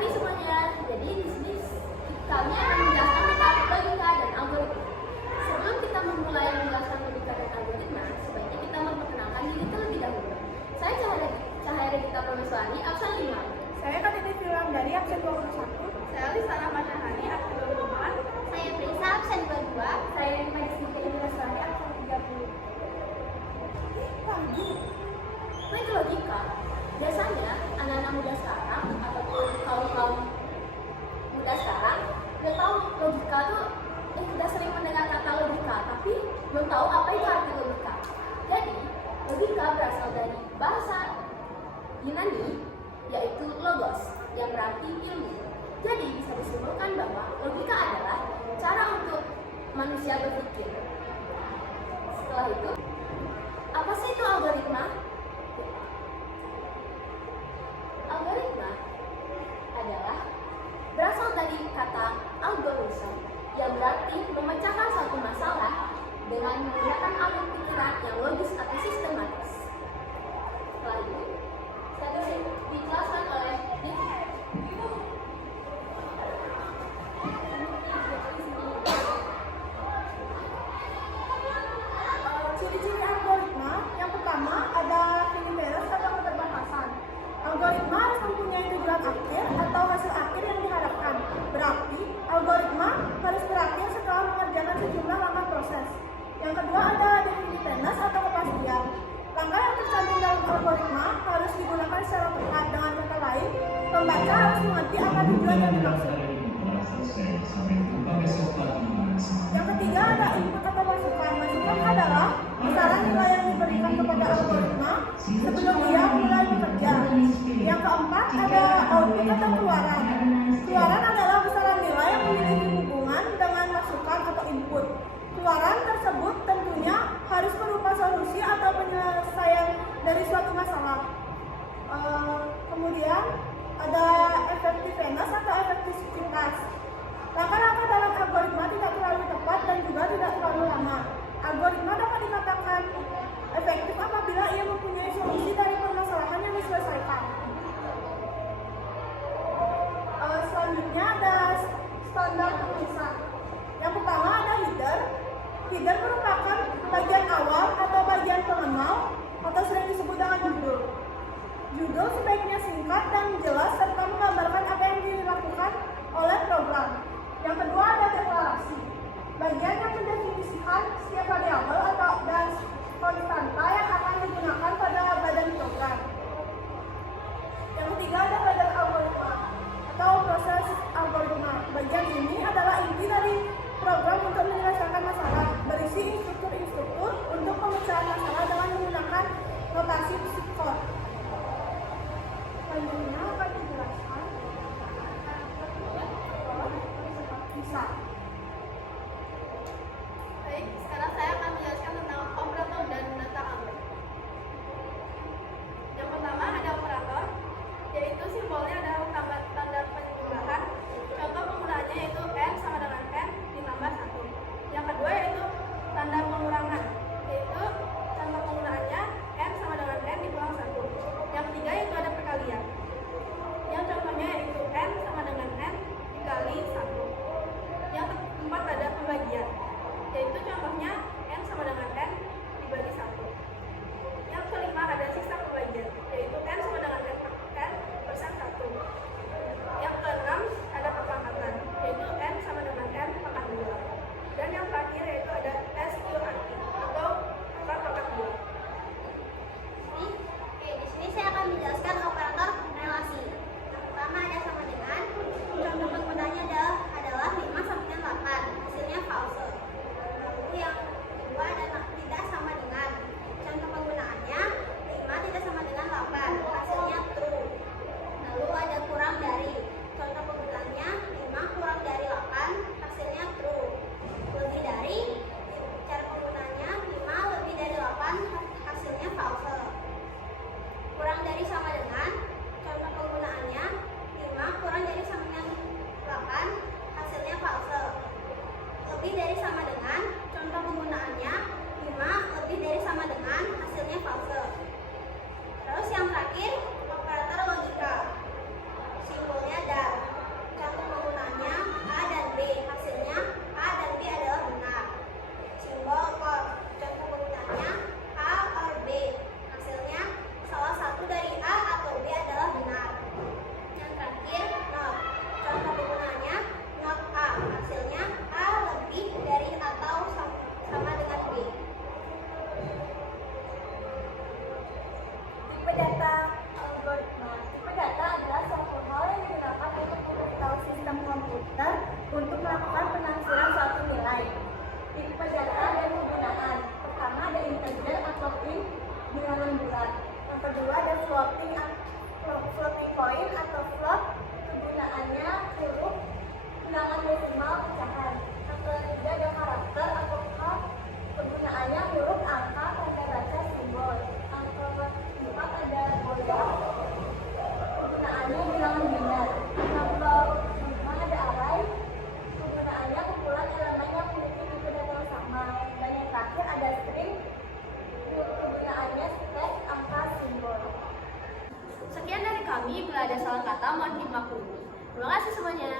pagi semuanya. Jadi di sini kami akan menjelaskan tentang logika dan algoritma. Sebelum kita memulai menjelaskan logika dan algoritma, sebaiknya kita memperkenalkan diri terlebih dahulu. Saya Cahaya Gita Prameswari, absen 5. Saya Katiti Filam dari absen 21. Saya Lisa Ramadhani, absen 24. Saya Prisa, absen 22. Saya Rima Disney Rasari, absen 30. Mengenai logika, biasanya anak-anak muda sekarang ataupun kaum muda sekarang udah tahu logika tuh udah sering mendengar kata logika, tapi belum tahu apa itu arti logika. Jadi, logika berasal dari bahasa Yunani, yaitu logos, yang berarti ilmu. Jadi, bisa disimpulkan bahwa logika adalah cara untuk manusia berpikir. Setelah itu, apa sih itu algoritma? Algoritma adalah berasal dari kata algoritma yang berarti memecahkan suatu masalah dengan menggunakan alur pikiran yang logis atau sistematis. Setelah itu, saya dijelaskan oleh Ciri-ciri algoritma, yang pertama ada finiferous atau keterbatasan. Algoritma harus mempunyai tujuan akhir atau hasil akhir yang diharapkan. Berarti, algoritma harus berakhir setelah mengerjakan sejumlah langkah proses. Yang kedua ada definitiveness atau kepastian. Langkah yang tercantum dalam algoritma harus digunakan secara tepat. Dengan kata lain, pembaca harus mengerti apa tujuan yang dimaksud. Yang ketiga ada input atau masukan. Masukan adalah besaran nilai yang diberikan kepada algoritma sebelum dia mulai bekerja. Yang keempat ada output atau keluaran. Keluaran adalah besaran nilai yang memiliki hubungan dengan masukan atau input. Keluaran tersebut tentunya harus berupa solusi atau penyelesaian dari suatu masalah. Kemudian ada effectiveness atau efektivitas. Langkah-langkah dalam algoritma tidak terlalu tepat dan juga tidak terlalu lama. Algoritma dapat dikatakan efektif apabila ia mempunyai solusi dari permasalahan yang diselesaikan. Selanjutnya ada standar penulisan. Yang pertama ada header. Header merupakan bagian awal atau bagian pengenal atau sering disebut dengan judul. Judul sebaiknya singkat dan jelas serta menggambarkan apa yang dilakukan oleh program. Yang kedua ada deklarasi. Bagian yang mendefinisikan setiap variabel atau dan konstanta yang akan digunakan pada badan program. Yang ketiga ada badan algoritma atau proses algoritma. Bagian ini adalah inti dari program untuk menyelesaikan masalah, berisi instruktur-instruktur untuk pemecahan masalah dengan menggunakan notasi psikot. Selanjutnya akan dijelaskan bisa. Baik, sekarang saya akan menjelaskan tentang operator dan data angka. kami. Bila ada salah kata mohon dimaklumi. Terima kasih semuanya.